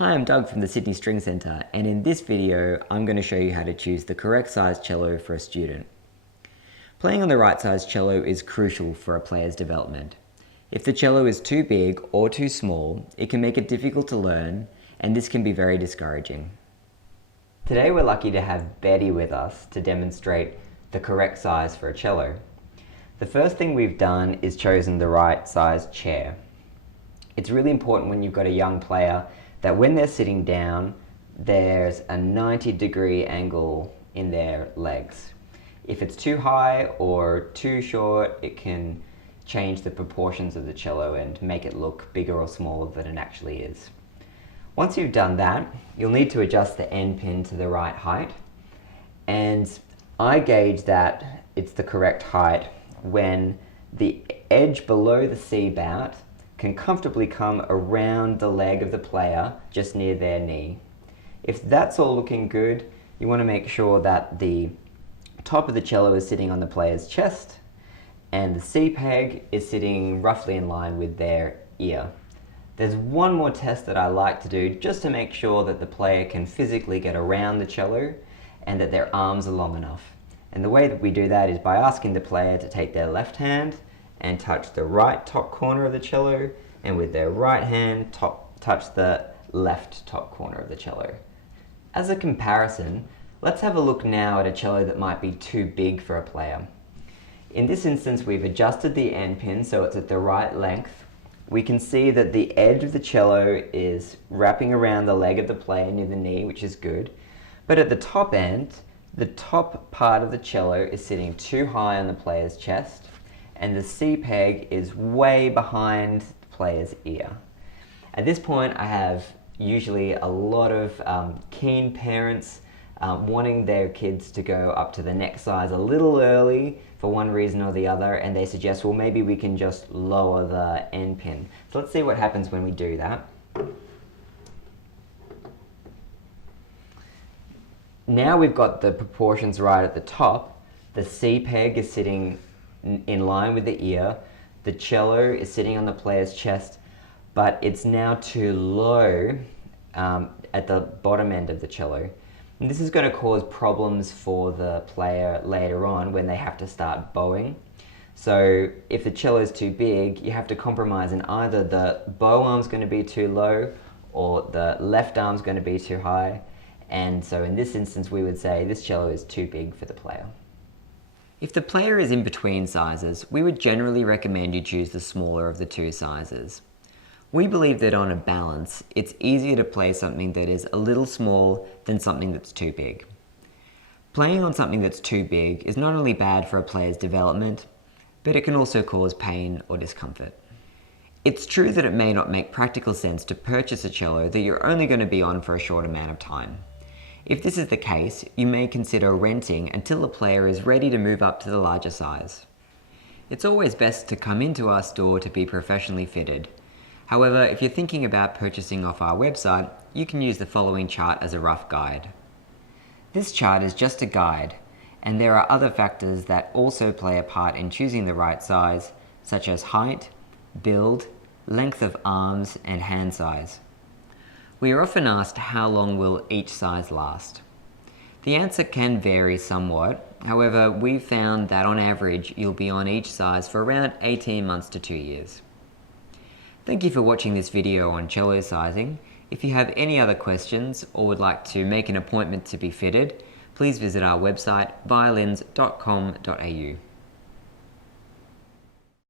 Hi, I'm Doug from the Sydney String Centre, and in this video I'm going to show you how to choose the correct size cello for a student. Playing on the right size cello is crucial for a player's development. If the cello is too big or too small, it can make it difficult to learn, and this can be very discouraging. Today we're lucky to have Betty with us to demonstrate the correct size for a cello. The first thing we've done is chosen the right size chair. It's really important when you've got a young player that when they're sitting down, there's a 90-degree angle in their legs. If it's too high or too short, it can change the proportions of the cello and make it look bigger or smaller than it actually is. Once you've done that, you'll need to adjust the end pin to the right height. And I gauge that it's the correct height when the edge below the C bout can comfortably come around the leg of the player just near their knee. If that's all looking good, you want to make sure that the top of the cello is sitting on the player's chest and the C peg is sitting roughly in line with their ear. There's one more test that I like to do just to make sure that the player can physically get around the cello and that their arms are long enough. And the way that we do that is by asking the player to take their left hand and touch the right top corner of the cello, and with their right hand touch the left top corner of the cello. As a comparison, let's have a look now at a cello that might be too big for a player. In this instance, we've adjusted the end pin so it's at the right length. We can see that the edge of the cello is wrapping around the leg of the player near the knee, which is good. But at the top end, the top part of the cello is sitting too high on the player's chest, and the C peg is way behind the player's ear. At this point, I have usually a lot of keen parents wanting their kids to go up to the next size a little early for one reason or the other, and they suggest, well, maybe we can just lower the end pin. So let's see what happens when we do that. Now we've got the proportions right at the top. The C peg is sitting in line with the ear. The cello is sitting on the player's chest, but it's now too low at the bottom end of the cello. And this is going to cause problems for the player later on when they have to start bowing. So if the cello is too big, you have to compromise, and either the bow arm's going to be too low or the left arm's going to be too high. And so in this instance, we would say this cello is too big for the player. If the player is in between sizes, we would generally recommend you choose the smaller of the two sizes. We believe that on a balance, it's easier to play something that is a little small than something that's too big. Playing on something that's too big is not only bad for a player's development, but it can also cause pain or discomfort. It's true that it may not make practical sense to purchase a cello that you're only going to be on for a short amount of time. If this is the case, you may consider renting until the player is ready to move up to the larger size. It's always best to come into our store to be professionally fitted. However, if you're thinking about purchasing off our website, you can use the following chart as a rough guide. This chart is just a guide, and there are other factors that also play a part in choosing the right size, such as height, build, length of arms, and hand size. We are often asked how long will each size last. The answer can vary somewhat. However, we've found that on average you'll be on each size for around 18 months to 2 years. Thank you for watching this video on cello sizing. If you have any other questions or would like to make an appointment to be fitted, please visit our website violins.com.au.